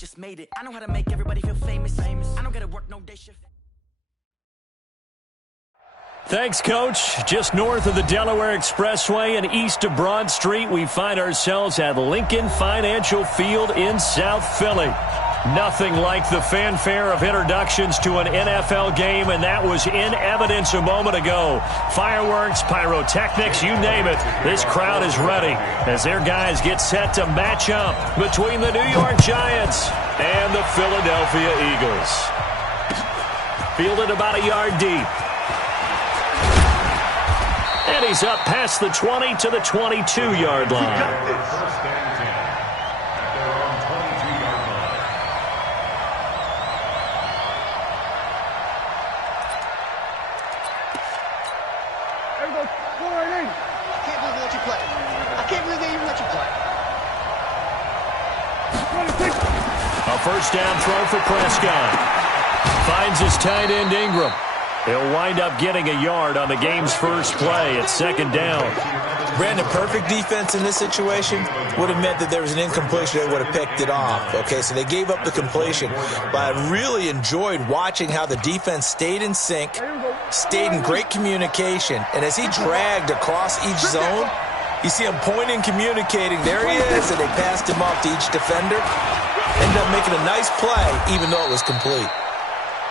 Just made it. I know how to make everybody feel famous. I don't gotta work no day shift. Thanks, Coach. Just north of the Delaware Expressway and east of Broad Street, we find ourselves at Lincoln Financial Field in South Philly. Nothing like the fanfare of introductions to an NFL game, and that was in evidence a moment ago. Fireworks, pyrotechnics, you name it. This crowd is ready as their guys get set to match up between the New York Giants and the Philadelphia Eagles. Fielded about a yard deep. And he's up past the 20 to the 22-yard line. First down throw for Prescott. Finds his tight end Ingram. He'll wind up getting a yard on the game's first play at second down. Brandon, perfect defense in this situation would have meant that there was an incompletion. They would have picked it off. Okay, so they gave up the completion. But I really enjoyed watching how the defense stayed in sync, stayed in great communication. And as he dragged across each zone, you see him pointing, communicating. There he is, and they passed him off to each defender. Ended up making a nice play, even though it was complete.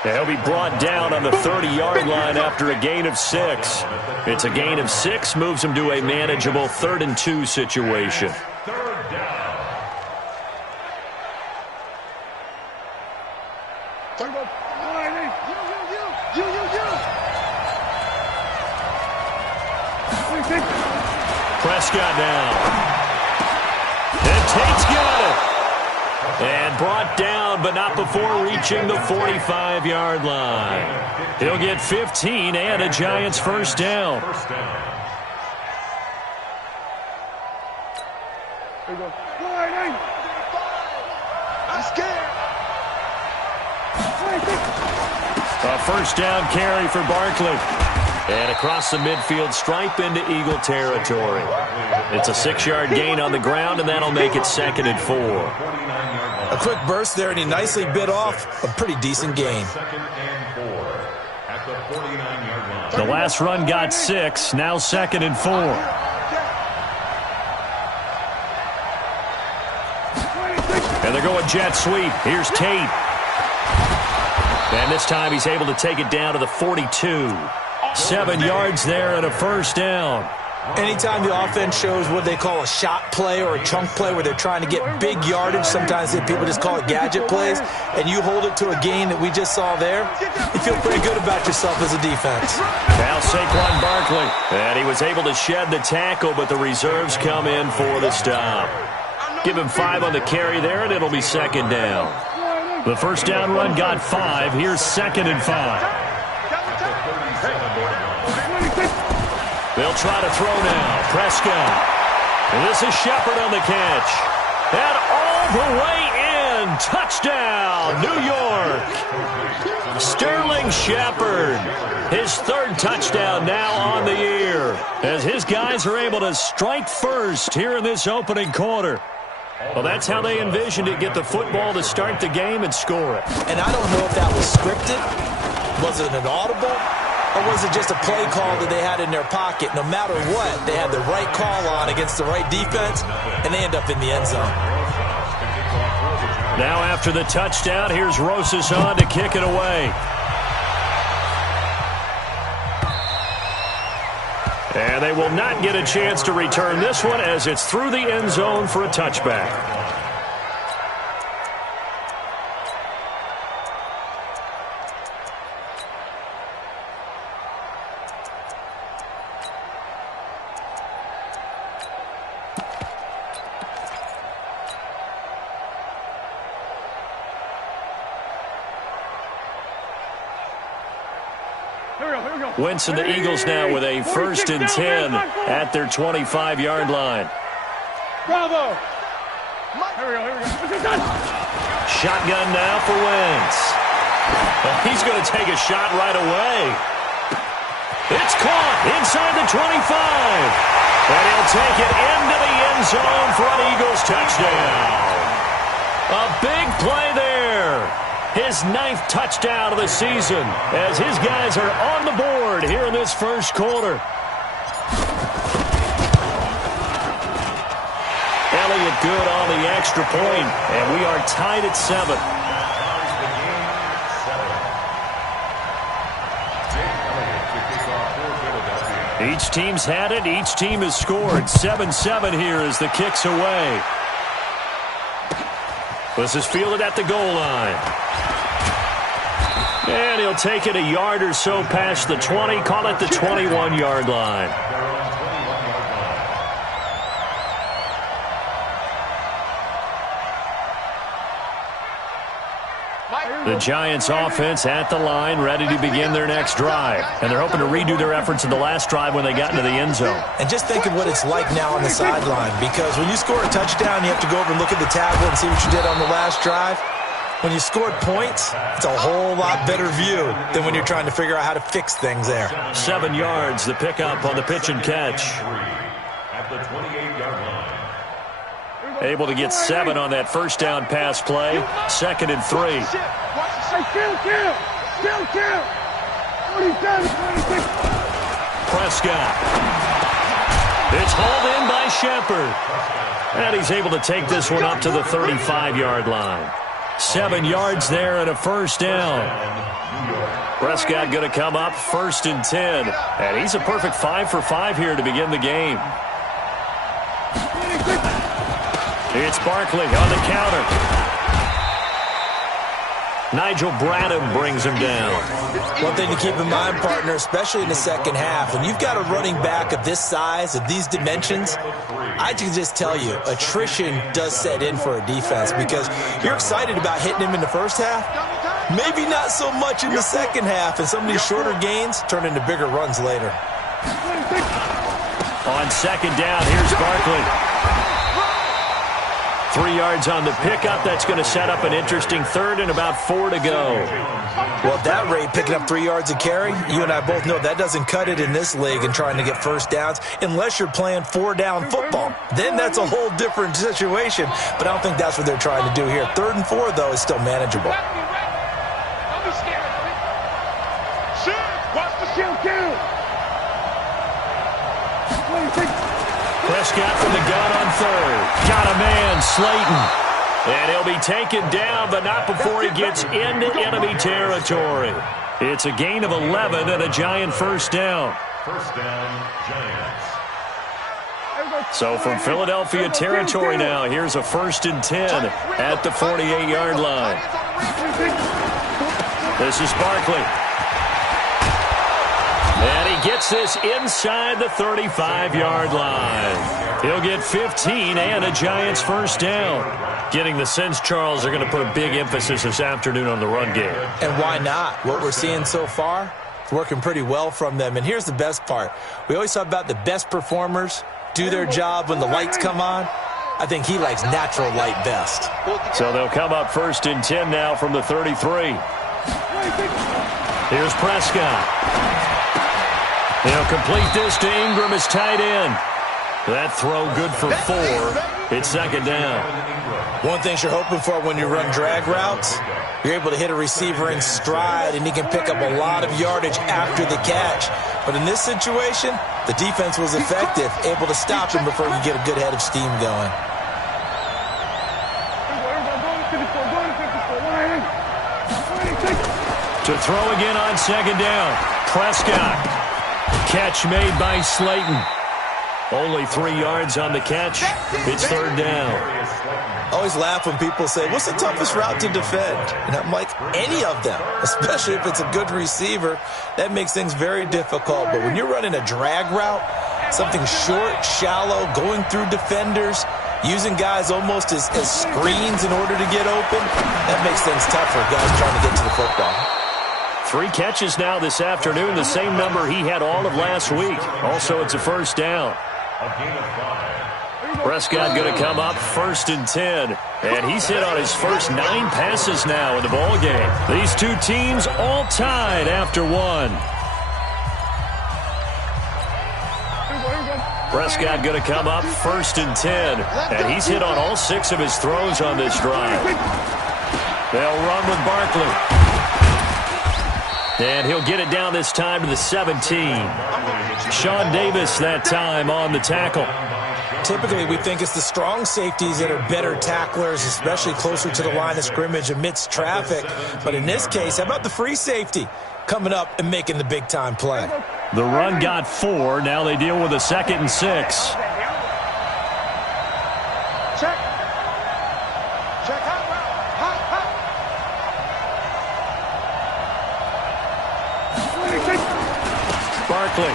He'll be brought down on the 30-yard line after a gain of 6. It's a gain of 6, moves him to a manageable 3rd and 2 situation. Prescott now. And Tate's got it. And brought down, but not before reaching the 45-yard line. He'll get 15 and a Giants first down. A first down carry for Barkley. And across the midfield stripe into Eagle territory. It's a 6-yard gain on the ground, and that'll make it 2nd and 4. A quick burst there, and he nicely bit off a pretty decent gain. The last run got 6, now 2nd and 4. And they're going jet sweep. Here's Tate. And this time he's able to take it down to the 42. 7 yards there and a first down. Anytime the offense shows what they call a shot play or a chunk play where they're trying to get big yardage, sometimes people just call it gadget plays, and you hold it to a gain that we just saw there, you feel pretty good about yourself as a defense. Now Saquon Barkley. And he was able to shed the tackle, but the reserves come in for the stop. Give him 5 on the carry there, and it'll be 2nd down. The first down run got 5. Here's 2nd and 5. They'll try to throw now. Prescott. And this is Shepard on the catch. And all the way in. Touchdown, New York. Sterling Shepard. His 3rd touchdown now on the year, as his guys are able to strike first here in this opening quarter. Well, that's how they envisioned it. Get the football to start the game and score it. And I don't know if that was scripted. Was it an audible? Or was it just a play call that they had in their pocket? No matter what, they had the right call on against the right defense, and they end up in the end zone. Now after the touchdown, here's Rosas on to kick it away. And they will not get a chance to return this one as it's through the end zone for a touchback. Wentz and the Eagles now with a 1st and 10 at their 25-yard line. Bravo! Shotgun now for Wentz. Well, he's going to take a shot right away. It's caught inside the 25. And he'll take it into the end zone for an Eagles touchdown. A big play there. His 9th touchdown of the season as his guys are on the board here in this first quarter. Elliott good on the extra point, and we are tied at 7. Each team's had it. Each team has scored. 7-7 here as the kick's away. This is fielded at the goal line. And he'll take it a yard or so past the 20. Call it the 21-yard line. The Giants offense at the line, ready to begin their next drive. And they're hoping to redo their efforts in the last drive when they got into the end zone. And just think of what it's like now on the sideline, because when you score a touchdown, you have to go over and look at the tablet and see what you did on the last drive. When you scored points, it's a whole lot better view than when you're trying to figure out how to fix things there. 7 yards, the pickup on the pitch and catch. At the 28-yard line. Able to get 7 on that first down pass play. 2nd and 3. Prescott. It's hauled in by Shepard. And he's able to take this one up to the 35-yard line. 7 yards there and a first down. Prescott going to come up 1st and 10. And he's a perfect 5 for 5 here to begin the game. It's Barkley on the counter. Nigel Bradham brings him down. One thing to keep in mind, partner, especially in the second half, when you've got a running back of this size, of these dimensions, I can just tell you, attrition does set in for a defense because you're excited about hitting him in the first half. Maybe not so much in the second half, and some of these shorter gains turn into bigger runs later. On second down, here's Barkley. 3 yards on the pickup. That's going to set up an interesting third and about 4 to go. Well, at that rate, picking up 3 yards a carry, you and I both know that doesn't cut it in this league and trying to get first downs unless you're playing 4-down football. Then that's a whole different situation, but I don't think that's what they're trying to do here. 3rd and 4, though, is still manageable. Don't be scared. Watch the shield kill. Prescott from the gun on 3rd. Got a man, Slayton. And he'll be taken down, but not before he gets into enemy territory. It's a gain of 11 and a Giant first down. First down, Giants. So from Philadelphia territory now, here's a 1st and 10 at the 48-yard line. This is Barkley. And he gets this inside the 35-yard line. He'll get 15 and a Giants first down. Getting the sense, Charles, they're going to put a big emphasis this afternoon on the run game. And why not? What we're seeing so far, it's working pretty well from them. And here's the best part. We always talk about the best performers do their job when the lights come on. I think he likes natural light best. So they'll come up 1st and 10 now from the 33. Here's Prescott. He'll complete this to Ingram as tight end. That throw good for 4. It's 2nd down. One thing you're hoping for when you run drag routes, you're able to hit a receiver in stride, and he can pick up a lot of yardage after the catch. But in this situation, the defense was effective, able to stop him before you get a good head of steam going. To throw again on 2nd down. Prescott. Catch made by Slayton. Only 3 yards on the catch. It's 3rd down. I always laugh when people say, what's the toughest route to defend? And I'm like, any of them, especially if it's a good receiver. That makes things very difficult. But when you're running a drag route, something short, shallow, going through defenders, using guys almost as screens in order to get open, that makes things tough for guys trying to get to the football. 3 catches now this afternoon, the same number he had all of last week. Also, it's a first down. Prescott going to come up 1st and 10. And he's hit on his first 9 passes now in the ball game. These two teams all tied after 1. Prescott going to come up 1st and 10. And he's hit on all 6 of his throws on this drive. They'll run with Barkley. And he'll get it down this time to the 17. Sean Davis that time on the tackle. Typically, we think it's the strong safeties that are better tacklers, especially closer to the line of scrimmage amidst traffic. But in this case, how about the free safety coming up and making the big-time play? The run got 4. Now they deal with a 2nd and 6. Check. Check out. Barkley.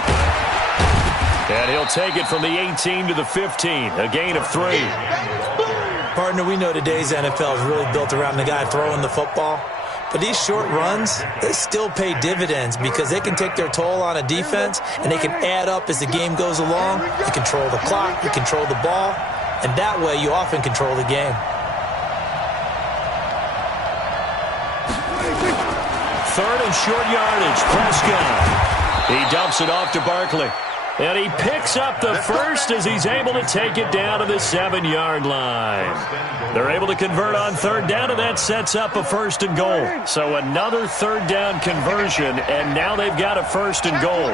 And he'll take it from the 18 to the 15. A gain of 3. Partner, we know today's NFL is really built around the guy throwing the football. But these short runs, they still pay dividends because they can take their toll on a defense and they can add up as the game goes along. You control the clock, you control the ball, and that way you often control the game. 3rd and short yardage. Prescott. He dumps it off to Barkley. And he picks up the first as he's able to take it down to the 7-yard line. They're able to convert on 3rd down, and that sets up a 1st and goal. So another 3rd down conversion, and now they've got a 1st and goal.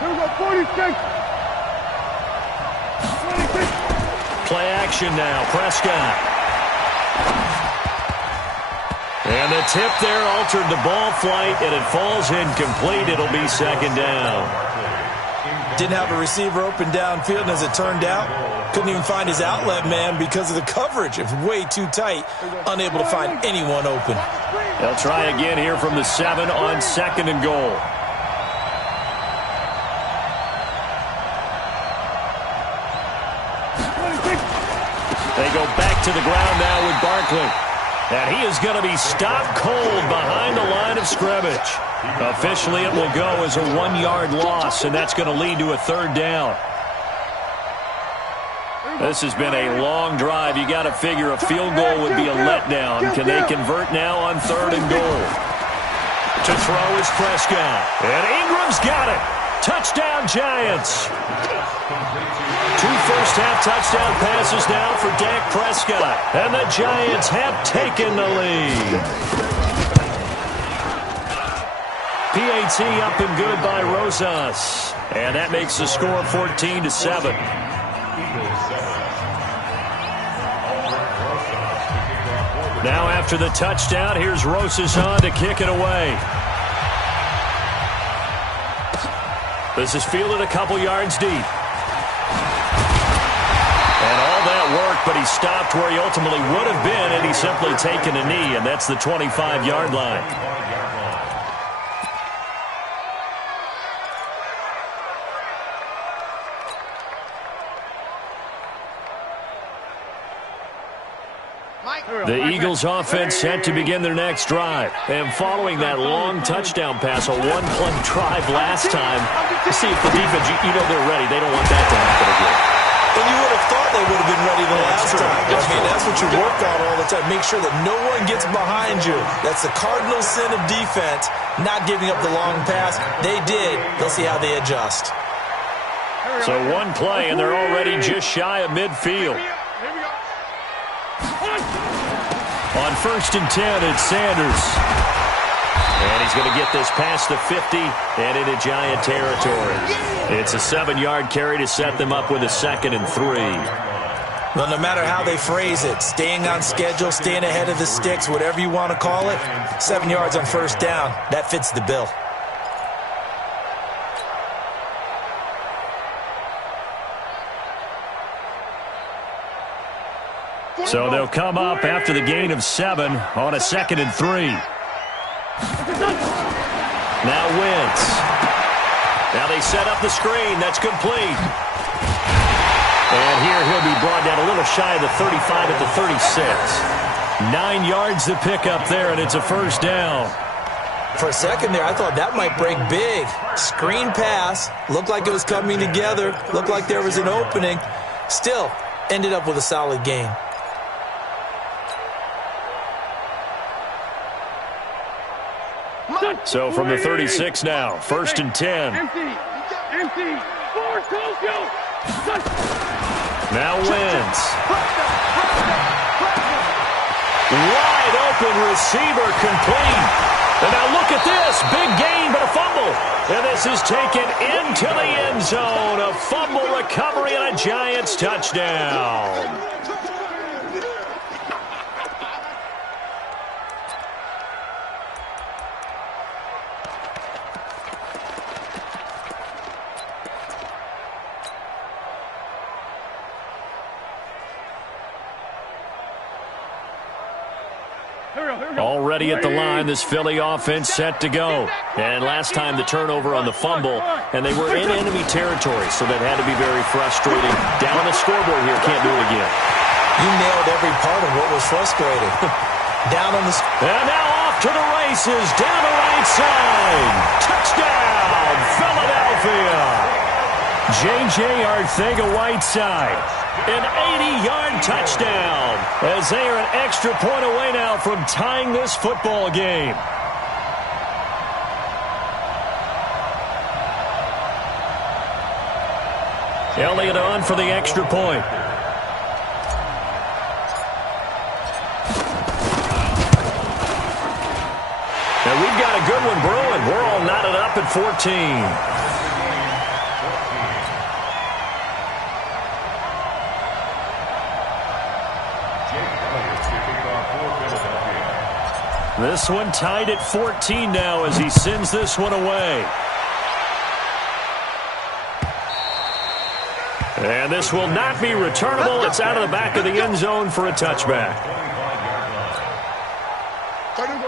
Here we go, 46. Play action now. Prescott. And the tip there altered the ball flight, and it falls incomplete. It'll be 2nd down. Didn't have a receiver open downfield, and as it turned out, couldn't even find his outlet man because of the coverage. It was way too tight, unable to find anyone open. They'll try again here from the 7 on 2nd and goal. They go back to the ground now with Barkley. And he is going to be stopped cold behind the line of scrimmage. Officially, it will go as a 1-yard loss, and that's going to lead to a 3rd down. This has been a long drive. You got to figure a field goal would be a letdown. Can they convert now on 3rd and goal? To throw is Prescott. And Ingram's got it. Touchdown, Giants. 2 first-half touchdown passes now for Dak Prescott. And the Giants have taken the lead. PAT up and good by Rosas. And that makes the score 14-7. Now after the touchdown, here's Rosas on to kick it away. This is fielded a couple yards deep. And all that work, but he stopped where he ultimately would have been, and he's simply taken a knee, and that's the 25-yard line. The Eagles offense set to begin their next drive. And following that long touchdown pass, a one-play drive last time, to see if the defense, you know they're ready. They don't want that to happen again. And you would have thought they would have been ready the last time. I mean, that's what you work on all the time. Make sure that no one gets behind you. That's the cardinal sin of defense, not giving up the long pass. They did. They'll see how they adjust. So one play, and they're already just shy of midfield. On 1st and 10, it's Sanders. And he's going to get this past the 50 and into Giant territory. It's a 7-yard carry to set them up with a 2nd and 3. Well, no matter how they phrase it, staying on schedule, staying ahead of the sticks, whatever you want to call it, 7 yards on 1st down, that fits the bill. So they'll come up after the gain of 7 on a 2nd and 3. Now Wentz. Now they set up the screen. That's complete. And here he'll be brought down a little shy of the 35 at the 36. 9 yards to pick up there, and it's a 1st down. For a second there, I thought that might break big. Screen pass. Looked like it was coming together. Looked like there was an opening. Still, ended up with a solid gain. So from the 36 now, 1st and 10. Empty. Go. Now Wentz. Wide open receiver complete. And now look at this. Big gain, but a fumble. And this is taken into the end zone. A fumble recovery and a Giants touchdown. Already at the line, this Philly offense set to go. And last time the turnover on the fumble, and they were in enemy territory, so that had to be very frustrating. Down the scoreboard here, can't do it again. You nailed every part of what was frustrating. Down on the... And now off to the races, down the right side. Touchdown, Philadelphia. J.J. Arcega-Whiteside. An 80-yard touchdown as they are an extra point away now from tying this football game. Elliott on for the extra point. And we've got a good one brewing. We're all knotted up at 14. This one tied at 14 now as he sends this one away. And this will not be returnable. It's out of the back of the end zone for a touchback.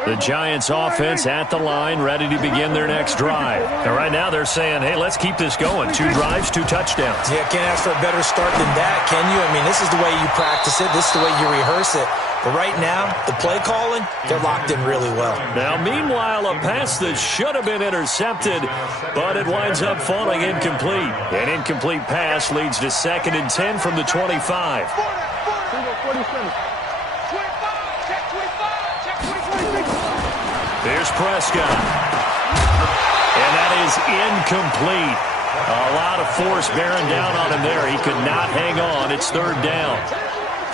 The Giants offense at the line, ready to begin their next drive. And right now they're saying, hey, let's keep this going. 2 drives, 2 touchdowns. Yeah, can't ask for a better start than that, can you? I mean, this is the way you practice it. This is the way you rehearse it. But right now, the play calling, they're locked in really well. Now, meanwhile, a pass that should have been intercepted, but it winds up falling incomplete. An incomplete pass leads to 2nd and 10 from the 25. There's Prescott. And that is incomplete. A lot of force bearing down on him there. He could not hang on. It's 3rd down.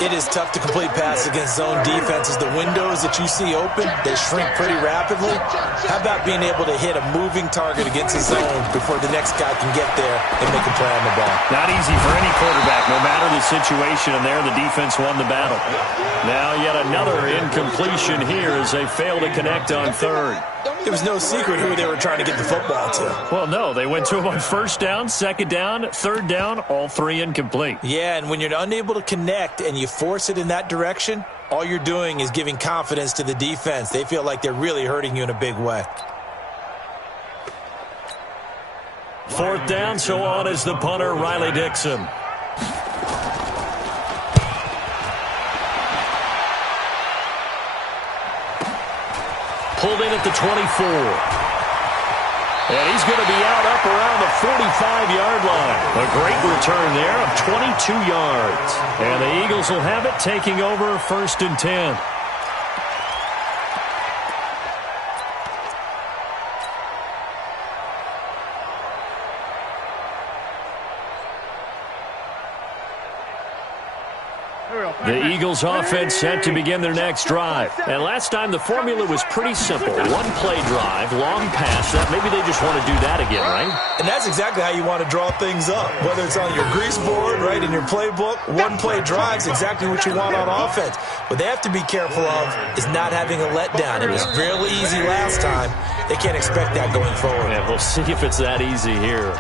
It is tough to complete passes against zone defenses. The windows that you see open, they shrink pretty rapidly. How about being able to hit a moving target against a zone before the next guy can get there and make a play on the ball? Not easy for any quarterback, no matter the situation. And there, the defense won the battle. Now yet another incompletion here as they fail to connect on 3rd. It was no secret who they were trying to get the football to. Well, no, they went to him on 1st down, 2nd down, 3rd down, all 3 incomplete. Yeah, and when you're unable to connect and you force it in that direction, all you're doing is giving confidence to the defense. They feel like they're really hurting you in a big way. 4th down, so on is the punter, Riley Dixon. Pulled in at the 24. And he's going to be out up around the 45-yard line. A great return there of 22 yards. And the Eagles will have it, taking over 1st and 10. The Eagles offense set to begin their next drive. And last time the formula was pretty simple. 1-play drive, long pass. Maybe they just want to do that again, right? And that's exactly how you want to draw things up. Whether it's on your grease board, right, in your playbook, 1-play drive's exactly what you want on offense. What they have to be careful of is not having a letdown. It was fairly easy last time. They can't expect that going forward. And we'll see if it's that easy here.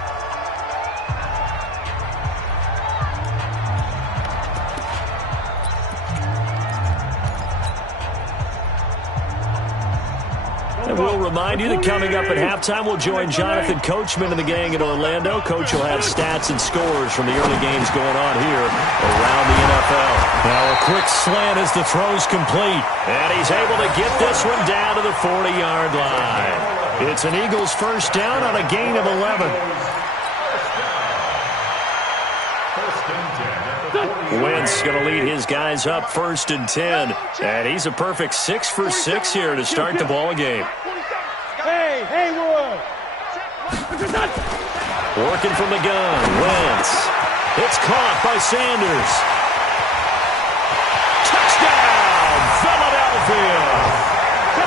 And we'll remind you that coming up at halftime, we'll join Jonathan Coachman and the gang in Orlando. Coach will have stats and scores from the early games going on here around the NFL. Now a quick slant as the throw's complete. And he's able to get this one down to the 40-yard line. It's an Eagles 1st down on a gain of 11. Wentz going to lead his guys up 1st and 10. And he's a perfect 6 for 6 here to start the ball game. Haywood. Working from the gun. Wentz. It's caught by Sanders. Touchdown, Philadelphia.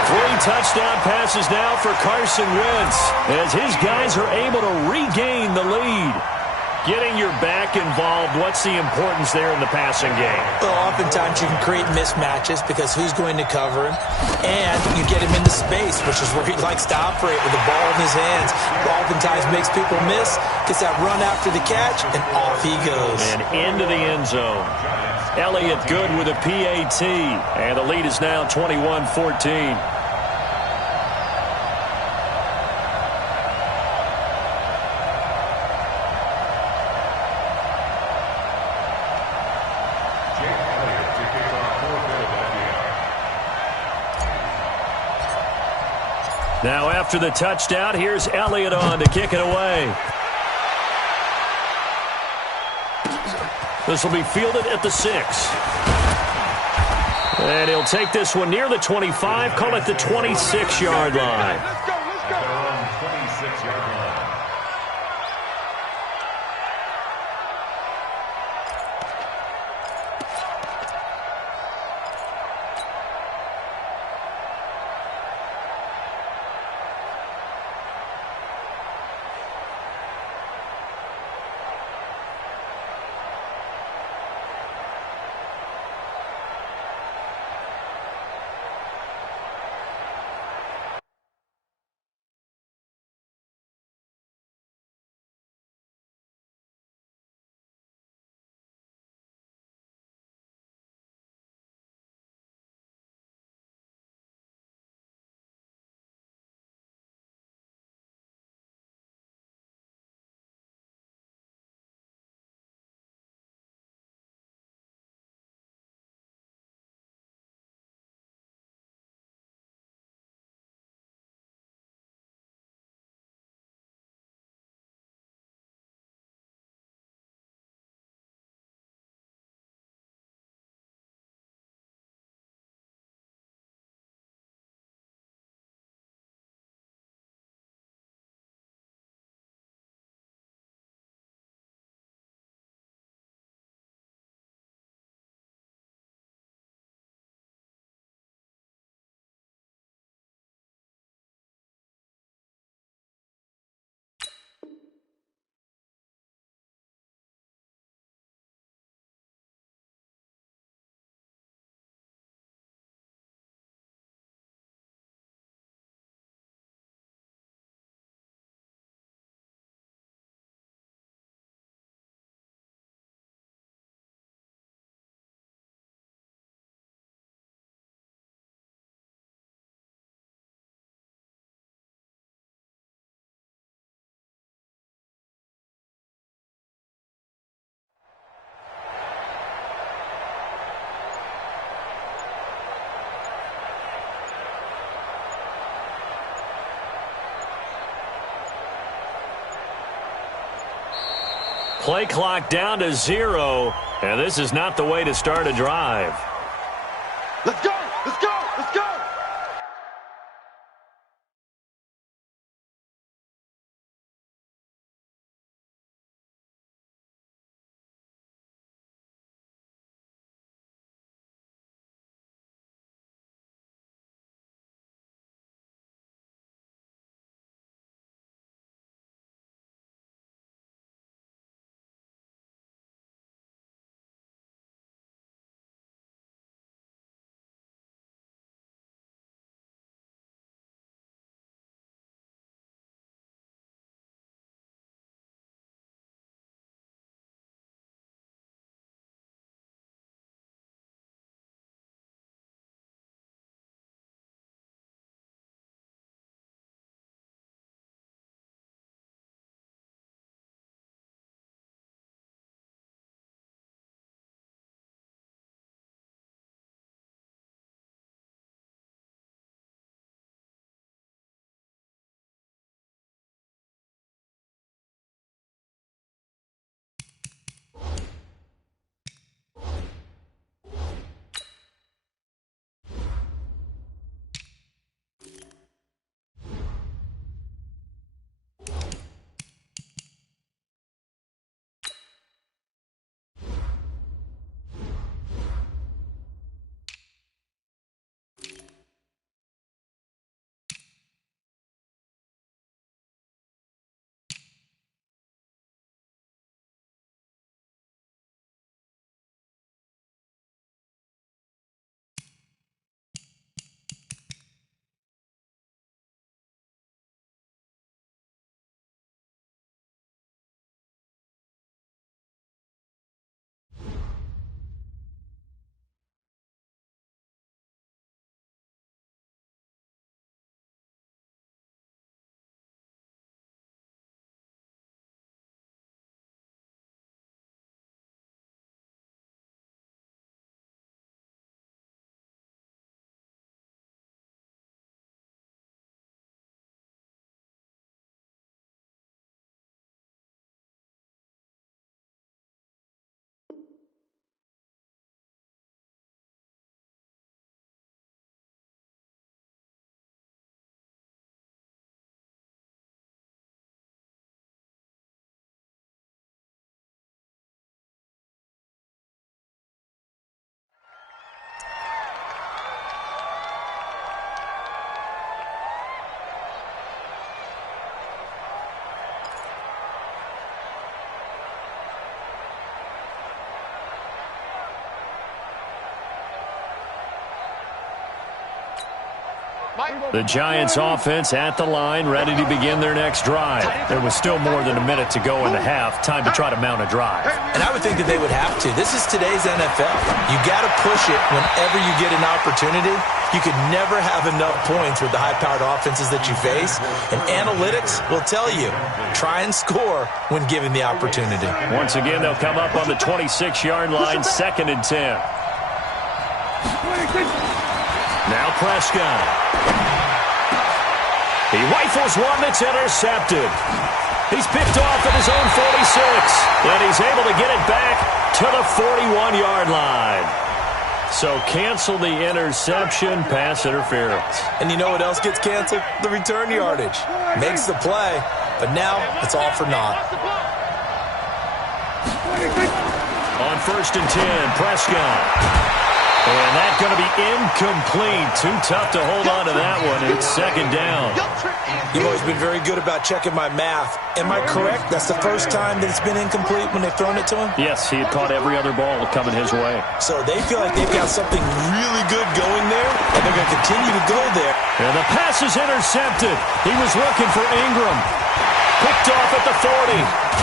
3 touchdown passes now for Carson Wentz as his guys are able to regain the lead. Getting your back involved, what's the importance there in the passing game? Well, oftentimes you can create mismatches because who's going to cover him, and you get him into space, which is where he likes to operate with the ball in his hands. Oftentimes makes people miss, gets that run after the catch, and off he goes. And into the end zone. Elliott good with a PAT, and the lead is now 21-14. Now after the touchdown, here's Elliott on to kick it away. This will be fielded at the 6. And he'll take this one near the 25, call it the 26-yard line. Let's go. They're on 26-yard line. Play clock down to 0, and this is not the way to start a drive. Let's go. Let's go. Let's go. The Giants offense at the line, ready to begin their next drive. There was still more than a minute to go in the half. Time to try to mount a drive. And I would think that they would have to. This is today's NFL. You got to push it whenever you get an opportunity. You could never have enough points with the high-powered offenses that you face. And analytics will tell you, try and score when given the opportunity. Once again, they'll come up on the 26-yard line, 2nd and 10. Now Prescott. He rifles one that's intercepted. He's picked off at his own 46, and he's able to get it back to the 41-yard line. So cancel the interception, pass interference. And you know what else gets canceled? The return yardage. Makes the play, but now it's all for naught. On 1st and 10, Prescott. And that's going to be incomplete. Too tough to hold on to that one. It's 2nd down. You've always been very good about checking my math. Am I correct? That's the first time that it's been incomplete when they've thrown it to him? Yes, he had caught every other ball coming his way. So they feel like they've got something really good going there, and they're going to continue to go there. And the pass is intercepted. He was looking for Ingram. Picked off at the 40.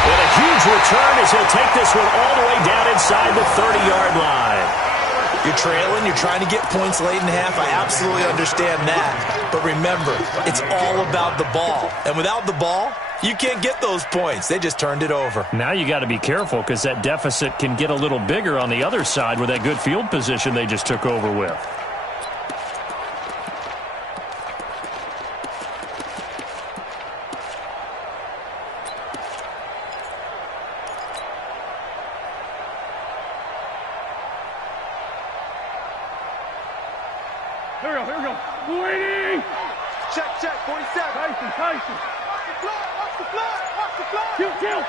And a huge return as he'll take this one all the way down inside the 30-yard line. You're trailing. You're trying to get points late in the half. I absolutely understand that. But remember, it's all about the ball. And without the ball, you can't get those points. They just turned it over. Now you got to be careful because that deficit can get a little bigger on the other side with that good field position they just took over with. Here we go. Waiting. Check, 47. Tyson. Watch the fly. Kill.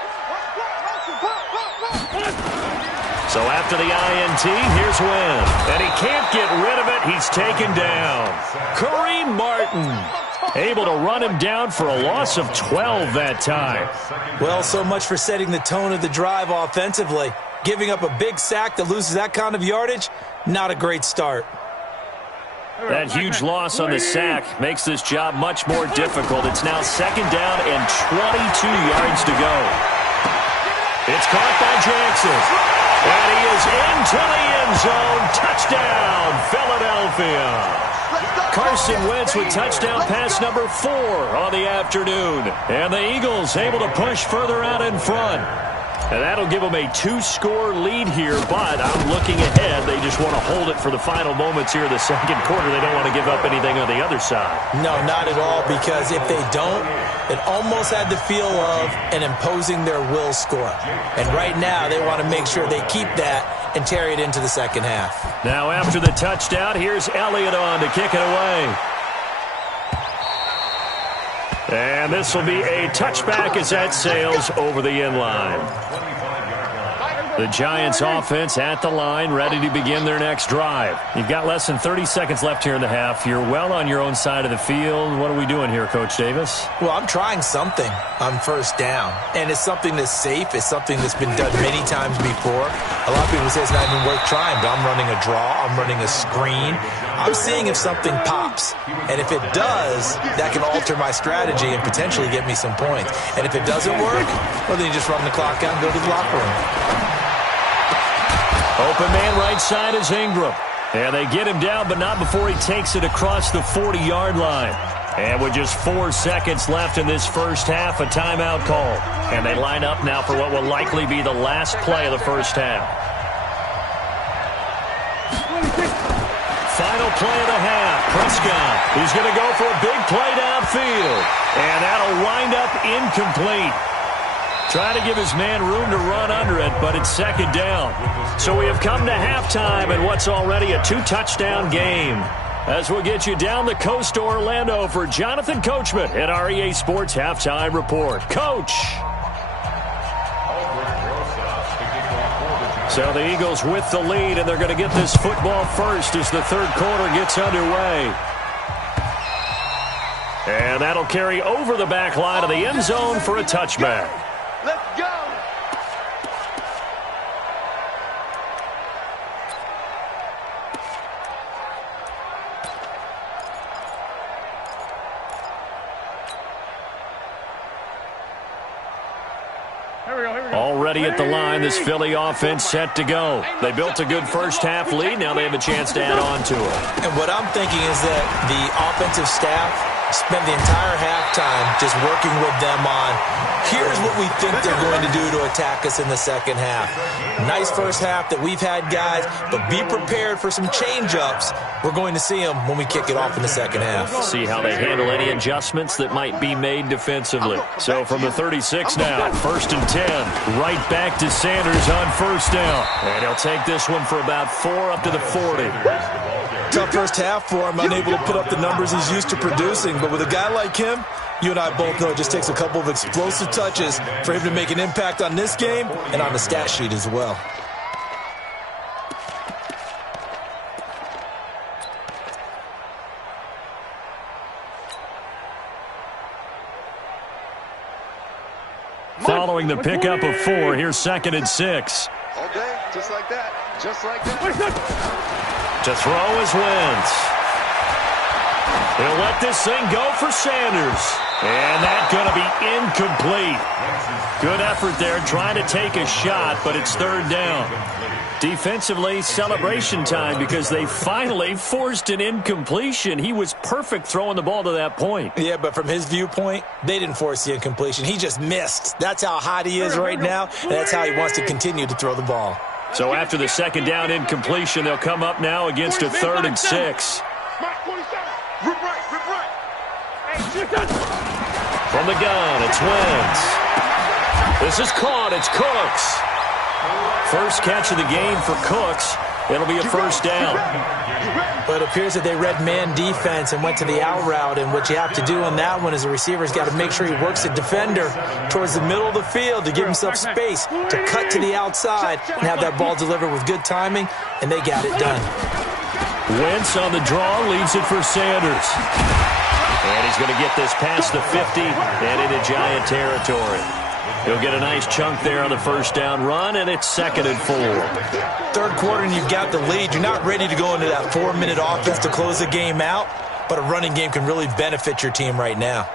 So after the INT, here's Wynn. And he can't get rid of it. He's taken down. Kareem Martin able to run him down for a loss of 12 that time. Well, so much for setting the tone of the drive offensively. Giving up a big sack that loses that kind of yardage, not a great start. That huge loss on the sack makes this job much more difficult. It's now 2nd down and 22 yards to go. It's caught by Jackson. And he is into the end zone. Touchdown, Philadelphia. Carson Wentz with touchdown pass number 4 on the afternoon. And the Eagles able to push further out in front. And that'll give them a 2-score lead here, but I'm looking ahead. They just want to hold it for the final moments here of the 2nd quarter. They don't want to give up anything on the other side. No, not at all, because if they don't, it almost had the feel of an imposing their will score. And right now, they want to make sure they keep that and carry it into the 2nd half. Now after the touchdown, here's Elliott on to kick it away. And this will be a touchback as that sails over the end line. The Giants offense at the line, ready to begin their next drive. You've got less than 30 seconds left here in the half. You're well on your own side of the field. What are we doing here, Coach Davis? Well, I'm trying something on 1st down, and it's something that's safe. It's something that's been done many times before. A lot of people say it's not even worth trying, but I'm running a draw. I'm running a screen. I'm seeing if something pops, and if it does, that can alter my strategy and potentially get me some points. And if it doesn't work, well, then you just run the clock out and go to the locker room. Open man right side is Ingram. And they get him down, but not before he takes it across the 40-yard line. And with just 4 seconds left in this first half, a timeout call. And they line up now for what will likely be the last play of the first half. Final play of the half. Prescott. He's going to go for a big play downfield. And that'll wind up incomplete. Trying to give his man room to run under it, but it's 2nd down. So we have come to halftime in what's already a 2-touchdown game. As we'll get you down the coast to Orlando for Jonathan Coachman at our EA Sports Halftime Report. Coach! So the Eagles with the lead, and they're going to get this football first as the 3rd quarter gets underway. And that'll carry over the back line of the end zone for a touchback. Let's go. Already at the line, this Philly offense set to go. They built a good first-half lead. Now they have a chance to add on to it. And what I'm thinking is that the offensive staff spent the entire halftime just working with them on, here's what we think they're going to do to attack us in the second half. Nice first half that we've had, guys, but be prepared for some change-ups. We're going to see them when we kick it off in the second half. See how they handle any adjustments that might be made defensively. So from the 36 now, 1st and 10. Right back to Sanders on first down. And he'll take this one for about 4 up to the 40. Tough first half for him, unable to put up the numbers he's used to producing. But with a guy like him, you and I both know it just takes a couple of explosive touches for him to make an impact on this game and on the stat sheet as well. Following the pickup of 4, here's 2nd and 6. All day, just like that. Just like that. To throw is Wentz. He'll let this thing go for Sanders. And that's going to be incomplete. Good effort there trying to take a shot, but it's 3rd down. Defensively, celebration time because they finally forced an incompletion. He was perfect throwing the ball to that point. Yeah, but from his viewpoint, they didn't force the incompletion. He just missed. That's how hot he is right now, and that's how he wants to continue to throw the ball. So after the 2nd down incompletion, they'll come up now against a 3rd and 6. From the gun, it's Wentz. This is caught. It's Cooks. First catch of the game for Cooks. It'll be a 1st down. But it appears that they read man defense and went to the out route, and what you have to do on that one is the receiver's got to make sure he works the defender towards the middle of the field to give himself space to cut to the outside and have that ball delivered with good timing, and they got it done. Wentz on the draw leaves it for Sanders. And he's going to get this past the 50 and into Giant territory. He'll get a nice chunk there on the 1st down run, and it's 2nd and 4. 3rd quarter, and you've got the lead. You're not ready to go into that 4-minute offense to close the game out, but a running game can really benefit your team right now.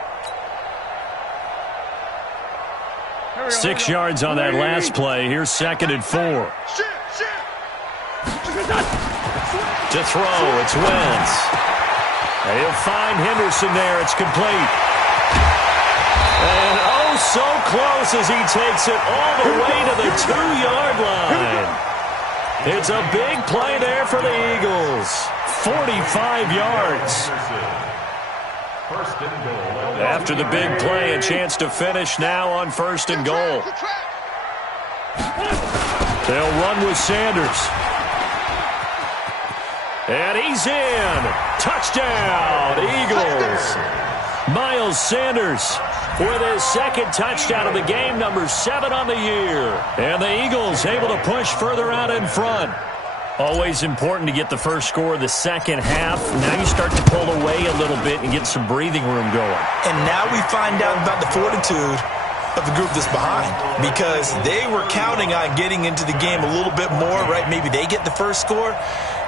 6 yards on that last play. Here's 2nd and 4. To throw, it's Wentz. And he'll find Henderson there. It's complete. And oh, so close as he takes it all the way to the 2-yard line. It's a big play there for the Eagles. 45 yards. After the big play, a chance to finish now on 1st and goal. They'll run with Sanders. And he's in. Touchdown, Eagles. Miles Sanders with his 2nd touchdown of the game, number 7 on the year. And the Eagles able to push further out in front. Always important to get the first score of the second half. Now you start to pull away a little bit and get some breathing room going. And now we find out about the fortitude of the group that's behind, because they were counting on getting into the game a little bit more, right? Maybe they get the first score.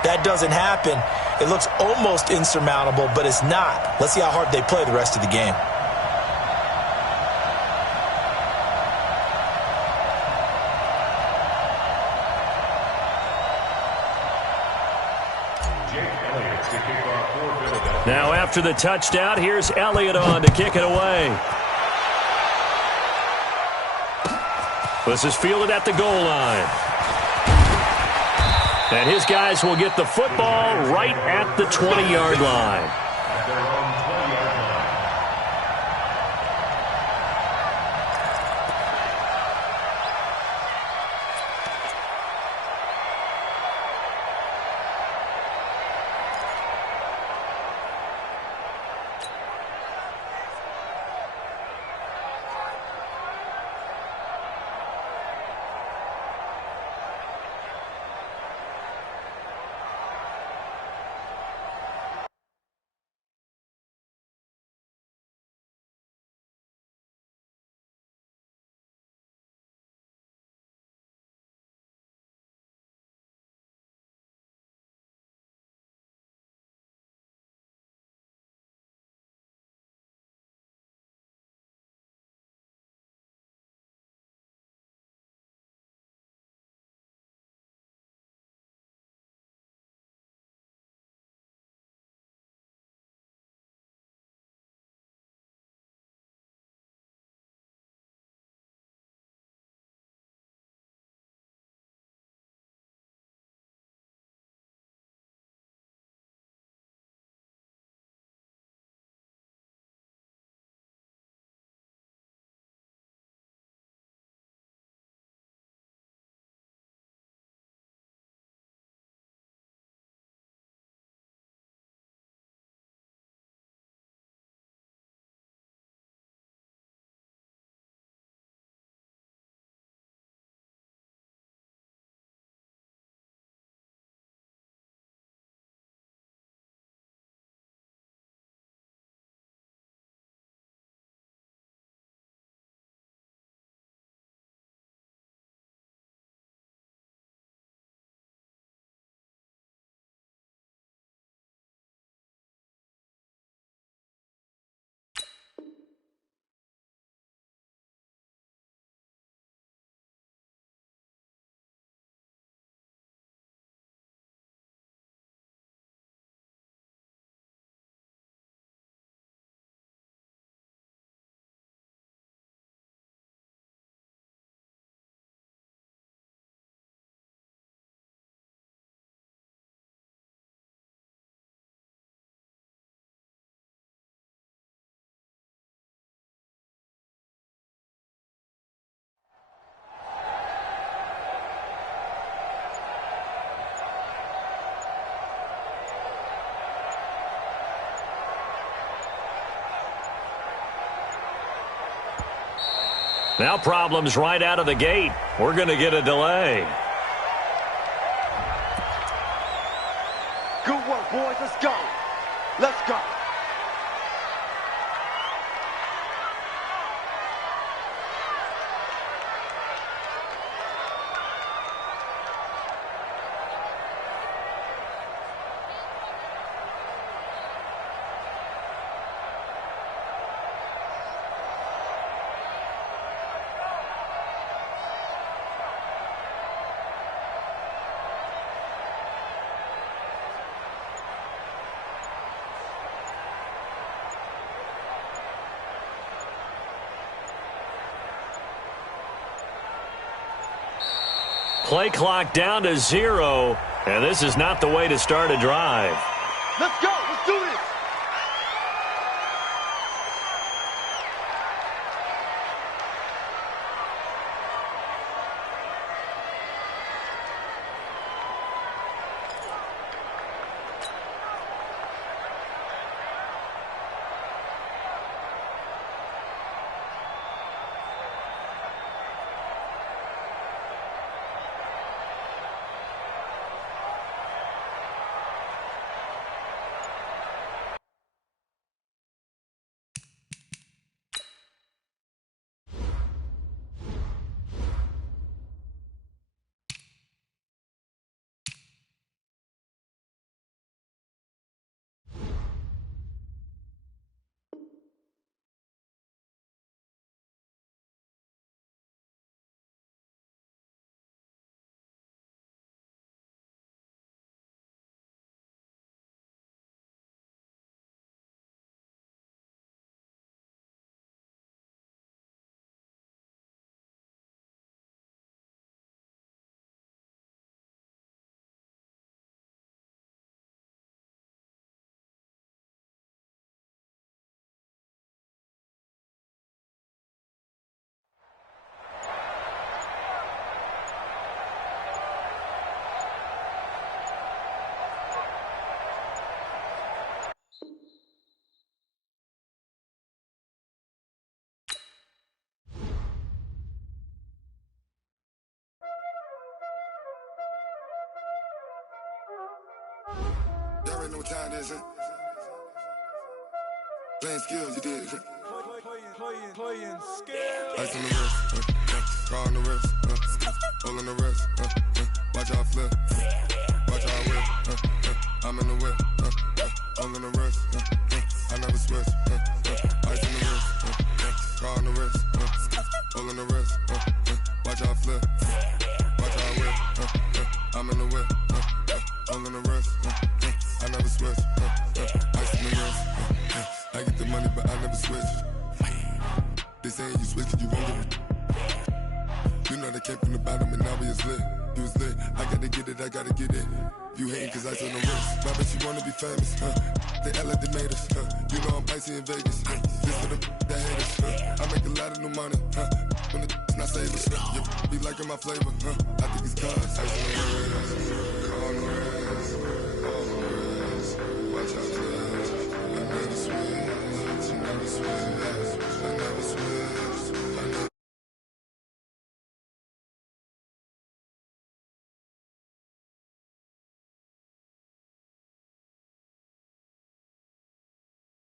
That doesn't happen. It looks almost insurmountable, but it's not. Let's see how hard they play the rest of the game. Now after the touchdown, here's Elliott on to kick it away. This is fielded at the goal line. And his guys will get the football right at the 20-yard line. Now problems right out of the gate. We're going to get a delay. Good work, boys. Let's go. Let's go. Play clock down to 0, and this is not the way to start a drive. Let's go. Let's do this. Y'all already know what time it is, huh? Playing skills, you did. Playing skills. Ice on the wrist, car on the wrist, hole on the wrist, watch out flip, watch out whip, I'm in the whip, hole on the wrist, I never switch, ice on the wrist, car on the wrist, hole on the wrist, watch out flip, watch out whip, I'm in the whip, hole on the wrist, I never switch, ice on the wrist, I get the money but I never switch. They saying you switch it, you won't get it. You know they came from the bottom and now we is lit. You was lit, I gotta get it, I gotta get it. You hating cause ice on the wrist. I bet you wanna be famous, They act like they made us, You know I'm icy in Vegas, This for the that hate us, I make a lot of new money, When the not save us, You be liking my flavor, I think it's cause ice on the wrist.